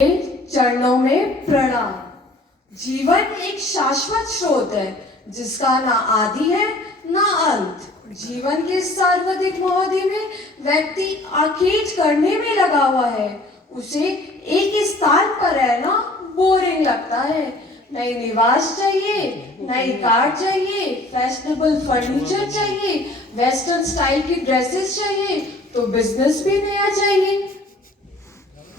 चरणों में प्रणाम। जीवन एक शाश्वत स्रोत है जिसका ना आदि है ना अंत। जीवन के सर्वाधिक महोदय में व्यक्ति आखेट करने में लगा हुआ है। उसे एक स्थान पर रहना बोरिंग लगता है। नई निवास चाहिए, नई कार चाहिए, फैशनेबल फर्नीचर चाहिए, वेस्टर्न स्टाइल की ड्रेसेस चाहिए, तो बिजनेस भी नया चाहिए।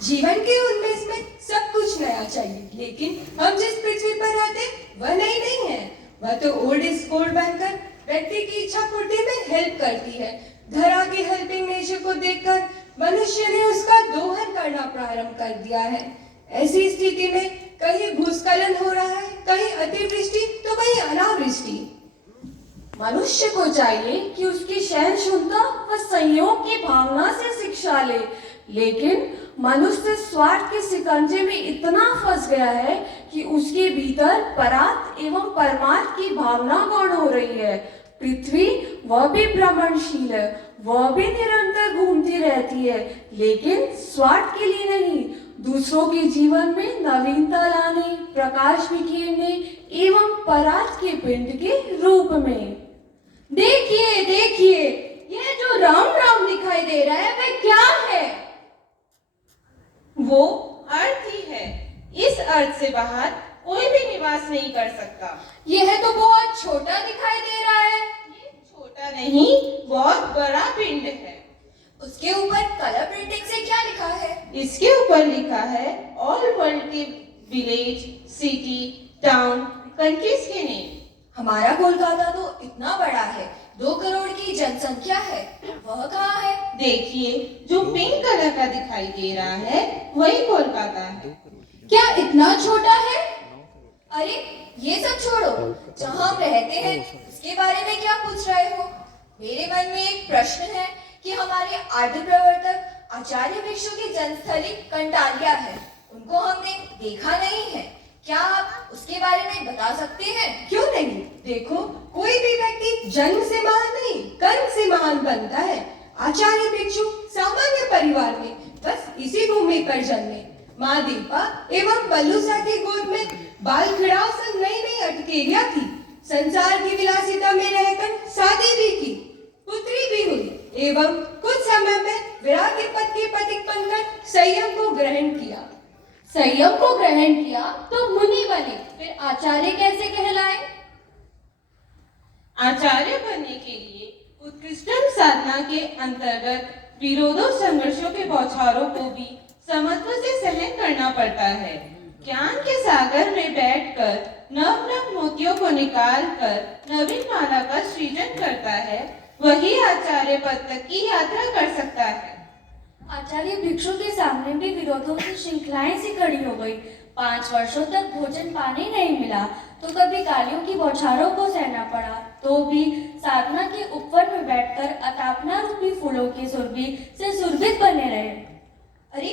जीवन के उन्मेष में सब कुछ नया चाहिए, लेकिन हम जिस पृथ्वी पर रहते वह नई नहीं है। वह तो ओल्ड इज गोल्ड बनकर व्यक्ति की इच्छा पूर्ति में हेल्प करती है। धरा की हेल्पिंग नेचर को देखकर मनुष्य ने उसका दोहन करना प्रारंभ कर दिया है। ऐसी स्थिति में कहीं भूस्खलन हो रहा है, कहीं अतिवृष्टि तो कहीं अनावृष्टि। मनुष्य को चाहिए कि उसकी सहनशीलता व संयोग की भावना से शिक्षा ले, लेकिन मनुष्य स्वार्थ के शिकंजे में इतना फंस गया है कि उसके भीतर परार्थ एवं परमार्थ की भावना गौण हो रही है। पृथ्वी वह भी भ्रमणशील है, वह भी निरंतर घूमती रहती है, लेकिन स्वार्थ के लिए नहीं, दूसरों के जीवन में नवीनता लाने, प्रकाश बिखेरने एवं परार्थ के पिंड के रूप में। देखिए देखिए, यह जो राउंड राउंड दिखाई दे रहा है वह क्या है? वो अर्थ ही है। इस अर्थ से बाहर कोई भी निवास नहीं कर सकता। यह तो बहुत छोटा दिखाई दे रहा है। ये छोटा नहीं, बहुत बड़ा पिंड है। उसके ऊपर कलर प्रिंटिंग से क्या लिखा है? इसके ऊपर लिखा है ऑल वर्ल्ड के विलेज, सिटी, टाउन, कंट्रीज के नेम। हमारा कोलकाता तो इतना बड़ा है, 2 करोड़ की जनसंख्या है। वह कहाँ है? देखिए, जो पिंक कलर का दिखाई दे रहा है वही कोलकाता है। क्या इतना छोटा है? अरे ये सब छोड़ो, जहाँ हम रहते हैं उसके बारे में क्या पूछ रहे हो? मेरे मन में एक प्रश्न है कि हमारे आदि प्रवर्तक आचार्य भिक्षु की जन्मस्थली कंटालिया है। उनको हमने देखा नहीं है। क्या आप उसके बारे में बता सकते हैं? क्यों नहीं? देखो, कोई भी व्यक्ति जन्म से महान नहीं, कर्म से महान बनता है। आचार्य भिक्षु सामान्य परिवार में बस इसी भूमि पर जन्मे। माँ दीपा एवं बल्लूसा के गोद में बाल खिड़ाव संग नई नई अटकेलियां थी। संसार की विलासिता में रहकर शादी भी की, पुत्री भी हुई एवं कुछ समय में विराट के पद के पथिक बनकर संयम को ग्रहण किया। संयम को ग्रहण किया तो मुनि बने, फिर आचार्य कैसे कहलाए? आचार्य बनने के लिए उत्कृष्टम साधना के अंतर्गत विरोधों संघर्षों के बौछारों को भी समत्व से सहन करना पड़ता है। ज्ञान के सागर में बैठकर नव नव मोतियों को निकाल कर नवीन माला का सृजन करता है, वही आचार्य पद तक की यात्रा कर सकता है। आचार्य भिक्षु के सामने भी विरोधों की श्रृंखलाएं सी खड़ी हो गई। 5 वर्षों तक भोजन पानी नहीं मिला, तो कभी गालियों की बौछारों को सहना पड़ा, तो भी साधना के ऊपर में बैठकर अतापना रूपी फूलों की सुरभि से सुरभित बने रहे। अरे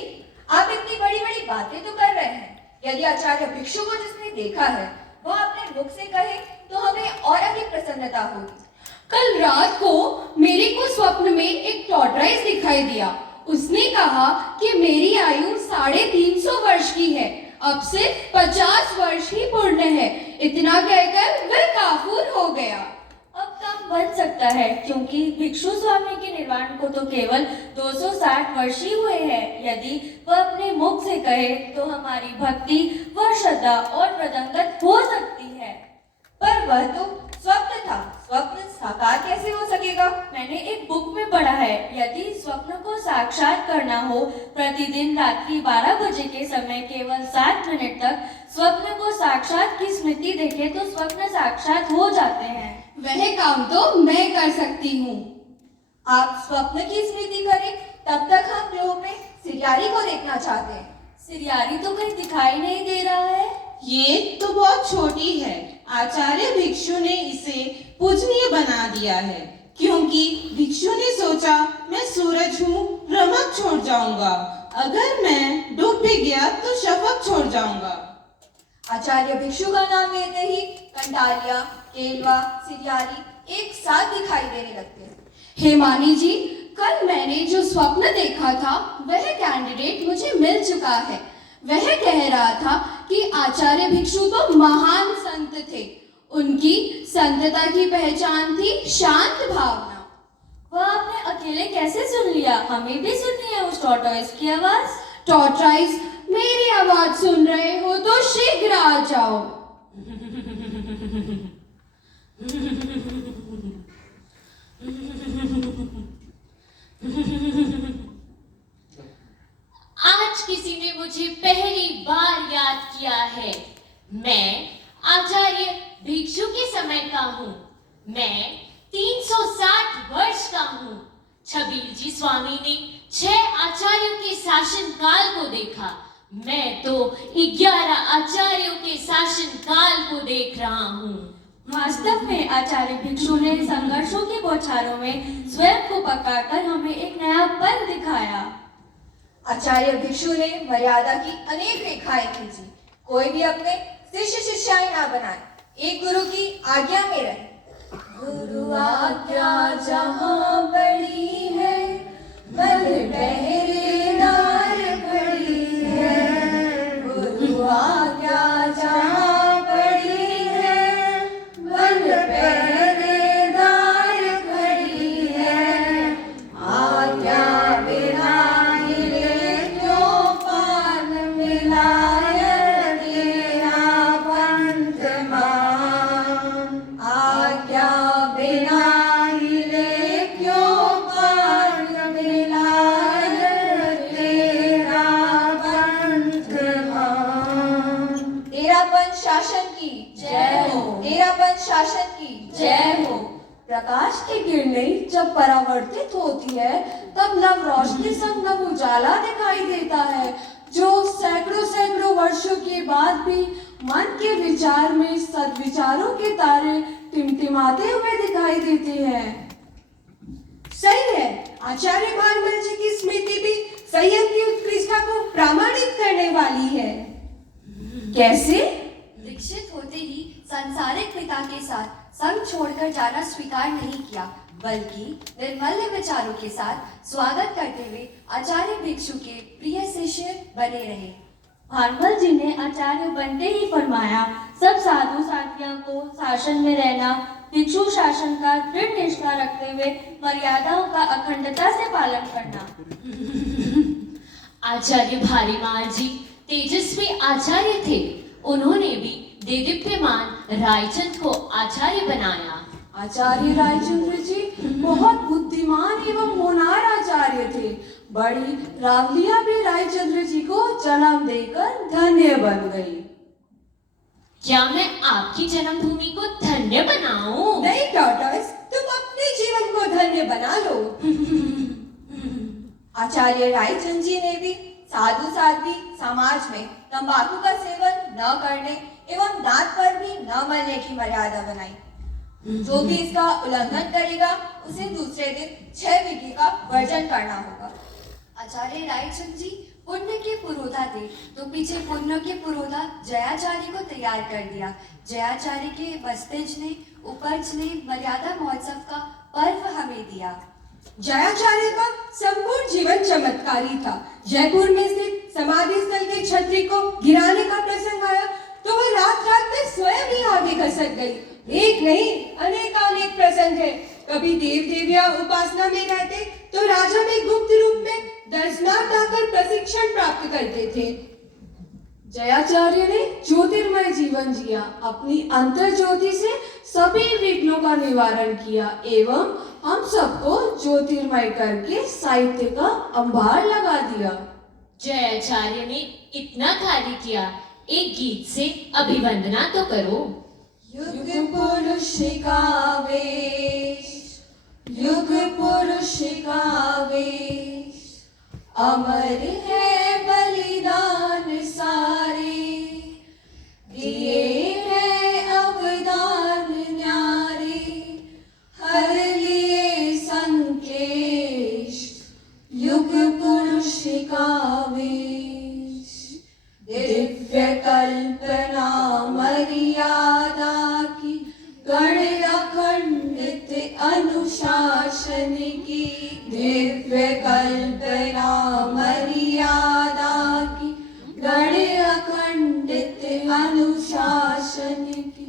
आप इतनी बड़ी बड़ी बातें तो कर रहे हैं। यदि आचार्य भिक्षु को जिसने देखा है वह अपने मुख से कहे तो हमें और अधिक प्रसन्नता होगी। कल रात को मेरे को स्वप्न में एक टॉर्टोइस दिखाई दिया। उसने कहा कि मेरी आयु 350 वर्ष की है, अब सिर्फ 50 वर्ष ही पूर्ण है। इतना कहकर वह काफूर हो गया। अब कम बन सकता है, क्योंकि भिक्षु स्वामी के निर्वाण को तो केवल 260 वर्ष ही हुए हैं। यदि वह अपने मुख से कहे तो हमारी भक्ति व श्रद्धा और वृद्धंगत हो सकती है। पर वह तो स्वप्न था, स्वप्न साकार कैसे हो सकेगा? मैंने एक बुक में पढ़ा है, यदि स्वप्न को साक्षात करना हो, प्रतिदिन रात्रि 12 बजे के समय केवल 7 मिनट तक स्वप्न को साक्षात की स्मृति देखे तो स्वप्न साक्षात हो जाते हैं। वह काम तो मैं कर सकती हूँ। आप स्वप्न की स्मृति करें, तब तक हम ग्लोब में सिरियारी को देखना चाहते हैं। सिरियारी तो कहीं दिखाई नहीं दे रहा है। ये तो बहुत छोटी है। आचार्य भिक्षु ने इसे पूजनीय बना दिया है, क्योंकि भिक्षु ने सोचा मैं सूरज हूँ, रमक छोड़ जाऊंगा। अगर मैं डूब भी गया तो शफक छोड़ जाऊंगा। आचार्य भिक्षु का नाम लेते ही कंटालिया, केलवा, सिरियारी एक साथ दिखाई देने लगते हैं। हेमानी जी, कल मैंने जो स्वप्न देखा था वह कैंडिडेट मुझे मिल चुका है। वह कह रहा था कि आचार्य भिक्षु तो महान संत थे। उनकी संतता की पहचान थी शांत भावना। वह आपने अकेले कैसे सुन लिया? हमें भी सुननी है उस टॉर्टोइस की आवाज। टॉर्टोइस, मेरी आवाज सुन रहे हो तो शीघ्र आ जाओ। आज किसी ने मुझे पहली बार याद किया है। मैं आचार्य भिक्षु के समय का हूँ। मैं 360 वर्ष का हूँ। छबील जी स्वामी ने 6 आचार्यों के शासन काल को देखा। मैं तो 11 आचार्यों के शासन काल को देख रहा हूँ। वास्तव में आचार्य भिक्षु ने संघर्षों की बौछारों में स्वयं को पकाकर हमें एक नया पल दिखाया। आचार्य भिक्षु ने मर्यादा की अनेक रेखाएं खींची। कोई भी अपने शिष्य शिष्याएं ना बनाए, एक गुरु की आज्ञा में रहे। गुरु आज्ञा जहाँ बड़ी है, बल पहरेदार खड़ी है। गुरु आज्ञा जहाँ बड़ी है, बल पहरेदार खड़ी है। आज्ञा बिना हिले क्यों पान मिलाए तेरा पंथ मान। आज्ञा बिना हिले क्यों पान मिलाए तेरा पंथ मान। तेरा पंथ शासन की जय हो। तेरा पंथ शासन की जय हो। प्रकाश की किरणें जब परावर्तित होती है तब नव रोशनी संग नव उजाला दिखाई देता है, जो सैकड़ों सैकड़ों वर्षों के बाद भी मन के विचार में सद्विचारों के तारे टिमटिमाते हुए दिखाई देते हैं। सही है। आचार्य भानमल जी की स्मृति भी संयम की उत्कृष्टता को प्रमाणित करने वाली है। कैसे? दीक्षित होते ही सांसारिक पिता के साथ संग छोड़कर जाना स्वीकार नहीं किया, बल्कि निर्मल विचारों के साथ स्वागत करते हुए आचार्य भिक्षु के प्रिय शिष्य बने रहे। भानमल जी ने आचार्य बनते ही फरमाया, सब साधु साथियों को शासन में रहना, भिक्षु शासन का दृढ़ निष्ठा रखते हुए मर्यादाओं का अखंडता से पालन करना। आचार्य भारीमाल जी तेजस्वी आचार्य थे। उन्होंने भी देदीप्यमान रायचंद को आचार्य बनाया। आचार्य रायचंद्र जी बहुत बुद्धिमान एवं होनहार आचार्य थे। बड़ी रावलिया भी रायचंद्र जी को जन्म देकर धन्य बन गई। क्या मैं आपकी जन्मभूमि को धन्य बनाऊं? नहीं टॉर्टोइस, तुम अपने जीवन को धन्य बना लो। आचार्य रायचंद जी ने भी साधु साध्वी समाज में तंबाकू का सेवन न करने एवं दांत पर भी न मलने की मर्यादा बनाई। जो भी इसका उल्लंघन करेगा उसे दूसरे दिन 6 विघी का वर्जन करना होगा। आचार्य रायचंद जी पुण्य के पुरोधा थे, तो पीछे पुण्य के पुरोधा जयाचार्य को तैयार कर दिया। जयाचार्य के वस्तेज ने उपज ने मर्यादा महोत्सव का पर्व हमें दिया। जयाचार्य का संपूर्ण जीवन चमत्कारी था। जयपुर में स्थित समाधि स्थल के छतरी को गिराने का प्रसंग आया तो वह रात रात में स्वयं ही आगे खसक गई। एक नहीं अनेकानेक प्रसंग है। कभी देव देवियां उपासना में रहते तो राजा भी गुप्त रूप में दर्शनार्थ आकर प्रशिक्षण प्राप्त करते थे। जयाचार्य ने ज्योतिर्मय जीवन जिया, अपनी अंतर ज्योति से सभी विघ्नों का निवारण किया एवं हम सबको ज्योतिर्मय करके साहित्य का अंबार लगा दिया। जयाचार्य ने इतना कार्य किया, एक गीत से अभिवंदना तो करो। युग पुरुष का वेश, युग पुरुष का वेश, अमर है बलिदान सारे, दिए हैं अवदान न्यारे, हर लिए संकेश, युग पुरुष का वेश, दिव्य कल्पना मर्यादा की, गण अखंडित अनुशासन की, दिव्य कल्पना मर्यादा की, गण पंडित अनुशासन की,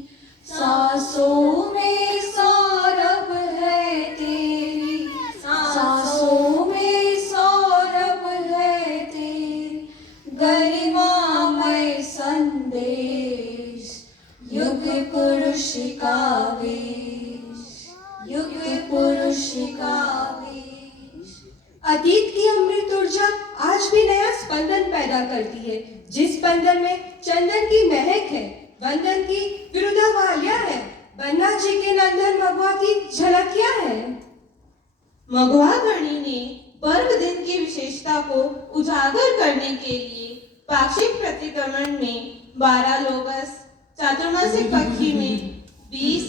सांसों में सौरभ है तेरी, सांसों में सौरभ है तेरी, गरिमामय संदेश, युग पुरुष का वेश, युग पुरुष का वेश। अतीत की अमृत ऊर्जा आज भी नया स्पंदन पैदा करती है। जिस स्पंदन में चंदन की महक है, वंदन की विरुद्धावालिया है, बन्ना जी के नंदन मगवा की झलकियां है। मगवा गणी ने पर्व दिन की विशेषता को उजागर करने के लिए पाक्षिक प्रतिक्रमण में 12 लोगस, चातुर्मासिक पक्षी में 20,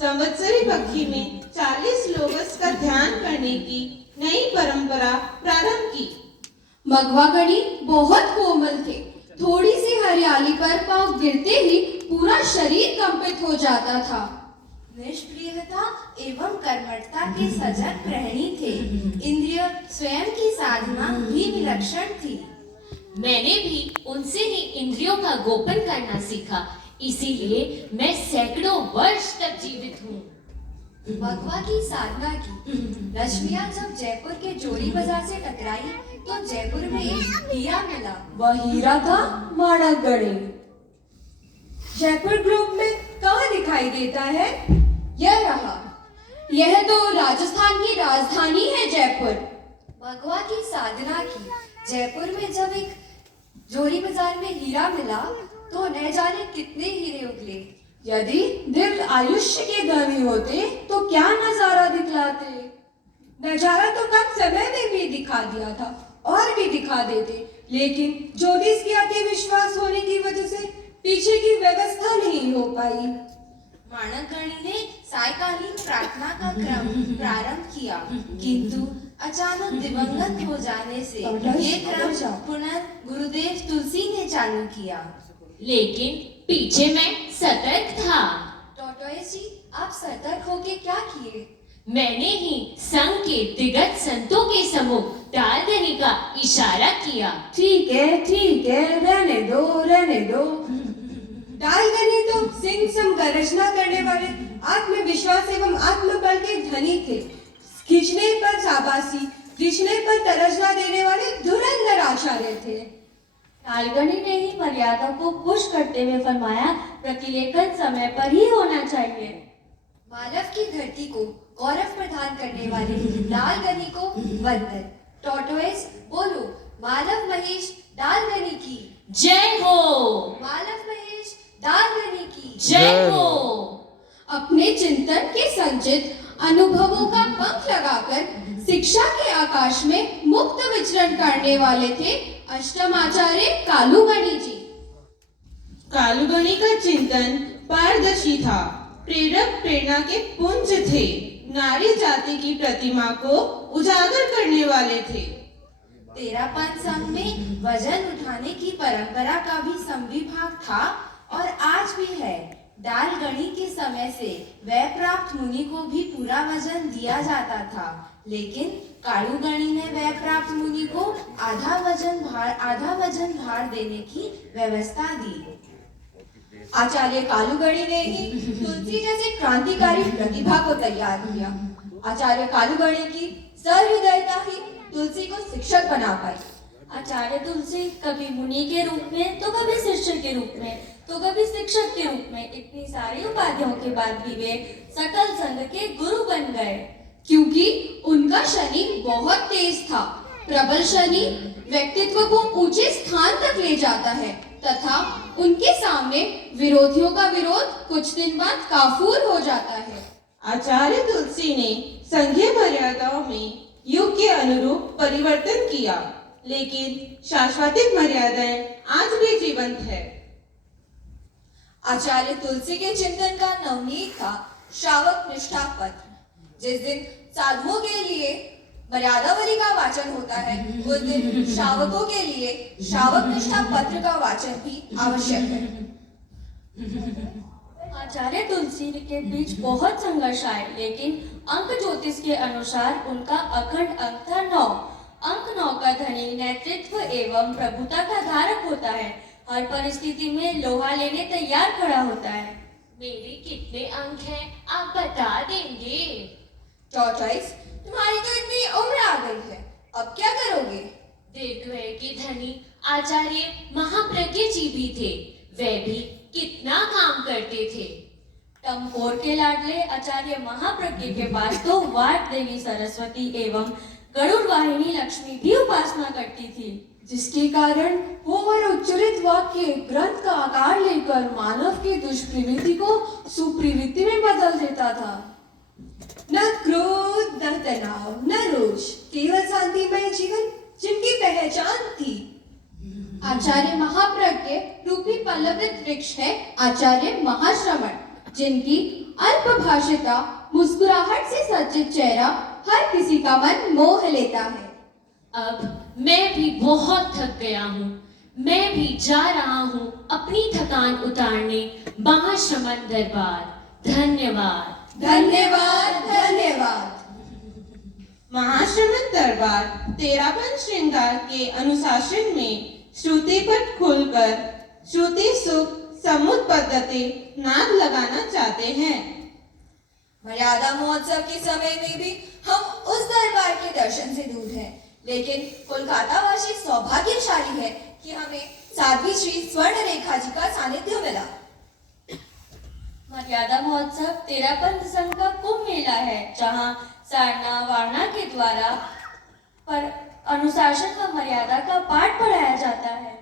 संवत्सरी पक्षी में 40 लोगस का ध्यान करने की नई परंपरा प्रारंभ की। मगवा गणी बहुत कोमल थे। थोड़ी सी हरियाली पर पांव गिरते ही पूरा शरीर कंपित हो जाता था। निष्प्रियता एवं कर्मठता के सजग प्रहरी थे। इंद्रिय स्वयं की साधना भी विलक्षण थी। मैंने भी उनसे ही इंद्रियों का गोपन करना सीखा, इसीलिए मैं सैकड़ों वर्ष तक जीवित हूँ। मगवा की साधना की। रश्मियां जब जयपुर के जोड़ी बाजार से टकराई तो जयपुर में एक हीरा मिला। वह हीरा था माणकगढ़ी। जयपुर ग्रुप में कहाँ दिखाई देता है? यह रहा। यह तो राजस्थान की राजधानी है जयपुर। मगवा की साधना की। जयपुर में जब एक जोड़ी बाजार में हीरा मिला तो न जाने कितने हीरे उगले। यदि दिव्य आयुष्य के धनी होते तो क्या नजारा दिखलाते। नजारा तो कम समय में भी दिखा दिया था और भी दिखा देते, लेकिन ज्योतिष की अति विश्वास होने की वजह से पीछे की व्यवस्था नहीं हो पाई। माणकगणी ने सायकालीन प्रार्थना का क्रम प्रारंभ किया, किंतु अचानक दिवंगत हो जाने से ये क्रम पुनः गुरुदेव तुलसी ने चालू किया। लेकिन पीछे मैं सतर्क था। टॉर्टोइस जी, आप सतर्क होके क्या किए? मैंने ही संघ के दिग्गज संतों के सम्मुख दालगनी का इशारा किया। ठीक है, रहने दो, रहने दो। दालगनी तो सिंह सम गर्जना करने वाले आत्मविश्वास एवं आत्मबल के धनी थे। खींचने पर शाबाशी, खींचने पर तरजना देने वाले धुरंधर आचार्य थे। दालगनी ने ही मर्यादा को पुश करते हुए फरमाया, प्रतिलेखन समय पर ही होना चाहिए। मालव की धरती को गौरव प्रदान करने वाले दालगनी को वंदन। टॉर्टोइस बोलो, मालव महेश दालगनी की जय हो। मालव महेश दालगनी की जय हो। अपने चिंतन के संचित अनुभवों का पंख लगाकर शिक्षा के आकाश में मुक्त विचरण करने वाले थे अष्टमाचार्य कालूगणी जी। कालूगणी का चिंतन पारदर्शी था, प्रेरक प्रेरणा के पुंज थे, नारी जाति की प्रतिमा को उजागर करने वाले थे। तेरापन संघ में वजन उठाने की परंपरा का भी संविभाग था और आज भी है। दालगणी के समय से वह प्राप्त मुनि को भी पूरा वजन दिया जाता था, लेकिन कालूगणी ने वह प्राप्त मुनि को आधा वजन भार देने की व्यवस्था दी। आचार्य कालूगणी ने ही तुलसी जैसे क्रांतिकारी प्रतिभा को तैयार किया। आचार्य कालूगणी की सहृदयता ही तुलसी को शिक्षक बना पाई। आचार्य तुलसी कभी मुनि के रूप में तो कभी शिष्य के रूप में तो कभी शिक्षक के रूप में, इतनी सारी उपाधियों के बाद भी वे सकल संघ के गुरु बन गए, क्योंकि उनका शनि बहुत तेज था। प्रबल शनि व्यक्तित्व को ऊंचे स्थान तक ले जाता है तथा उनके सामने विरोधियों का विरोध कुछ दिन बाद काफूर हो जाता है। आचार्य तुलसी ने संघीय मर्यादाओं में युग के अनुरूप परिवर्तन किया, लेकिन शाश्वतिक मर्यादाएं आज भी जीवंत है। आचार्य तुलसी के चिंतन का नवनीत था श्रावक निष्ठा पत्र। जिस दिन साधुओं के लिए मर्यादावली का वाचन होता है, उस दिन श्रावकों के लिए श्रावक निष्ठा पत्र का वाचन भी आवश्यक है। आचार्य तुलसी के बीच बहुत संघर्ष आए, लेकिन अंक ज्योतिष के अनुसार उनका अखंड अंक था 9। अंक 9 का धनी नेतृत्व एवं प्रभुता का धारक होता है। हर परिस्थिति में लोहा लेने तैयार खड़ा होता है। मेरे कितने अंक हैं आप बता देंगे? टॉर्टॉइस, तुम्हारी तो इतनी उम्र आ गई है, अब क्या करोगे? दीर्घवय के धनी आचार्य महाप्रज्ञ जी भी थे, वे भी कितना काम करते थे। टंकोर के लाडले आचार्य महाप्रज्ञ के पास तो वाट देवी सरस्वती एवं गरुड़ वाहिनी लक्ष्मी भी उपासना करती थी, जिसके कारण वो और उच्चरित वाक्य ग्रंथ का आकार लेकर मानव की दुष्प्रवृत्ति को सुप्रवृत्ति में बदल देता था। न क्रोध, न तनाव, न रोष, केवल शांतिमय जीवन जिनकी पहचान थी। आचार्य महाप्रज्ञ रूपी पल्लवित वृक्ष है आचार्य महाश्रमण, जिनकी अल्पभाषिता मुस्कुराहट से सज्जित चेहरा हर किसी का मन मोह लेता है। अब मैं भी बहुत थक गया हूँ, मैं भी जा रहा हूँ अपनी थकान उतारने महाश्रमण दरबार। धन्यवाद। धन्यवाद, धन्यवाद। महाश्रमण दरबार तेरापन श्रृंगार के अनुशासन में श्रुति पट खुलकर श्रुति सुख समुत्पद्यते नाद लगाना चाहते हैं। मर्यादा महोत्सव के समय में भी हम उस दरबार के दर्शन से दूर हैं, लेकिन कोलकाता वासी सौभाग्यशाली है कि हमें साध्वी श्री स्वर्ण रेखा जी का सानिध्य मिला। मर्यादा महोत्सव तेरापंथ संघ का कुंभ मेला है, जहाँ सारना वारणा के द्वारा पर अनुशासन व मर्यादा का पाठ पढ़ाया जाता है।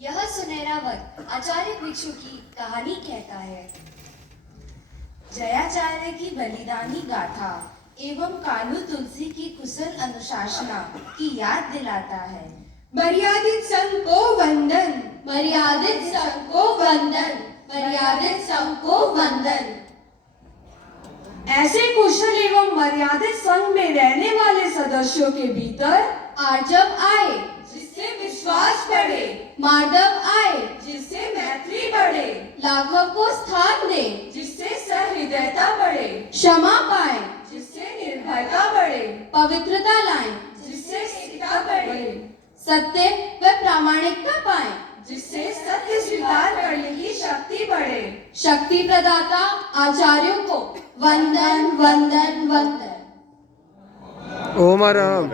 यह सुनहरा वन आचार्य भिक्षु की कहानी कहता है। जयाचार्य की बलिदानी गाथा एवं कालू तुलसी की कुशल अनुशासना की याद दिलाता है। मर्यादित संघ को वंदन, मर्यादित संघ को वंदन, मर्यादित संघ को वंदन। ऐसे कुशल एवं मर्यादित संघ में रहने वाले सदस्यों के भीतर आर्जव आए, जिससे विश्वास बढ़े, मार्दव आए, जिससे मैत्री बढ़े, लाघव को स्थान दे, जिससे सहृदयता बढ़े, क्षमा पाए, जिससे निर्भयता बढ़े, पवित्रता लाए, जिससे एकता बढ़े, सत्य व प्रामाणिकता पाए, जिससे सत्य स्वीकार करने की शक्ति बढ़े। शक्ति प्रदाता आचार्यों को वंदन, वंदन, वंदन। ओम राम।